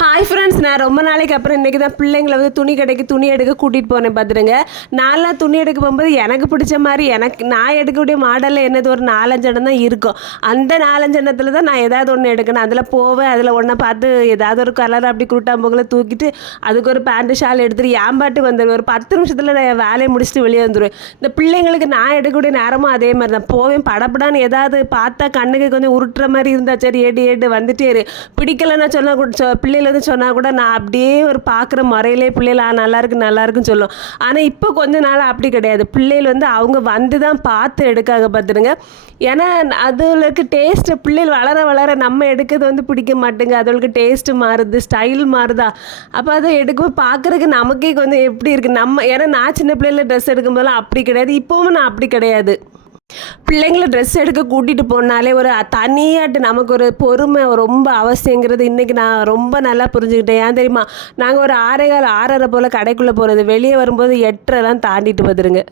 Hi friends நான் ரொம்ப நாளைக்கு அப்புறம் இன்றைக்கி தான் பிள்ளைங்களை வந்து துணி கடைக்கு துணி எடுக்க கூட்டிகிட்டு போனேன் பார்த்துருங்க நான்லாம் துணி எடுக்க போகும்போது எனக்கு பிடிச்ச மாதிரி எனக்கு நான் எடுக்கக்கூடிய மாடலில் என்னது? ஒரு நாலஞ்சு இடம் தான் இருக்கும். அந்த நாலஞ்சு இடத்துல தான் நான் ஏதாவது ஒன்று எடுக்கணும். அதில் போவேன் அதில் ஒன்றை பார்த்து ஏதாவது ஒரு கலர் அப்படி குருட்டாம்போக்கில் தூக்கிட்டு அதுக்கு ஒரு பேண்ட்டு ஷால் எடுத்துகிட்டு ஏன் வந்துடுவேன் ஒரு பத்து நிமிஷத்தில் நான் வேலையை முடிச்சுட்டு வெளியே வந்துடுவேன் இந்த பிள்ளைங்களுக்கு நான் எடுக்கக்கூடிய நேரமும் அதே மாதிரி தான். போவேன் படப்படான்னு ஏதாவது பார்த்தா கண்ணுக்கு கொஞ்சம் உருட்டுற மாதிரி இருந்தால் சரி ஏடு ஏடு வந்துட்டே இரு. பிடிக்கலன்னா சொன்னால் கூட சொ- பிள்ளைகள் வந்து சொன்னால் கூட நான் அப்படியே ஒரு பார்க்குற முறையிலே பிள்ளைகள் "ஆ, நல்லா இருக்கு நல்லா இருக்குன்னு சொல்லும். ஆனால் இப்போ கொஞ்ச நாள் அப்படி கிடையாது. பிள்ளைகள் வந்து அவங்க வந்து தான் பார்த்து எடுக்காக பார்த்துடுங்க. ஏன்னா அதுகளுக்கு டேஸ்ட்டு பிள்ளைகள் வளர வளர நம்ம எடுக்கிறது வந்து பிடிக்க மாட்டேங்க அதுகளுக்கு டேஸ்ட்டு மாறுது ஸ்டைல் மாறுதா. அப்போ அதை எடுக்கும் பார்க்குறதுக்கு நமக்கே கொஞ்சம் எப்படி இருக்குது நம்ம ஏன்னா நான் சின்ன பிள்ளைல ட்ரெஸ் எடுக்கும்போதெல்லாம் அப்படி கிடையாது. இப்போவும் நான் அப்படி கிடையாது. பிள்ளைங்கள ட்ரெஸ் எடுக்க கூட்டிகிட்டு போனாலே ஒரு தனியாட்டு நமக்கு ஒரு பொறுமை ரொம்ப அவசியங்கிறது இன்றைக்கி நான் ரொம்ப நல்லா புரிஞ்சுக்கிட்டேன். ஏன் தெரியுமா? நாங்கள் ஒரு ஆறே கால் ஆறரை போல் கடைக்குள்ளே போகிறது வெளியே வரும்போது எட்டரை தான் தாண்டிட்டு வந்துடுங்க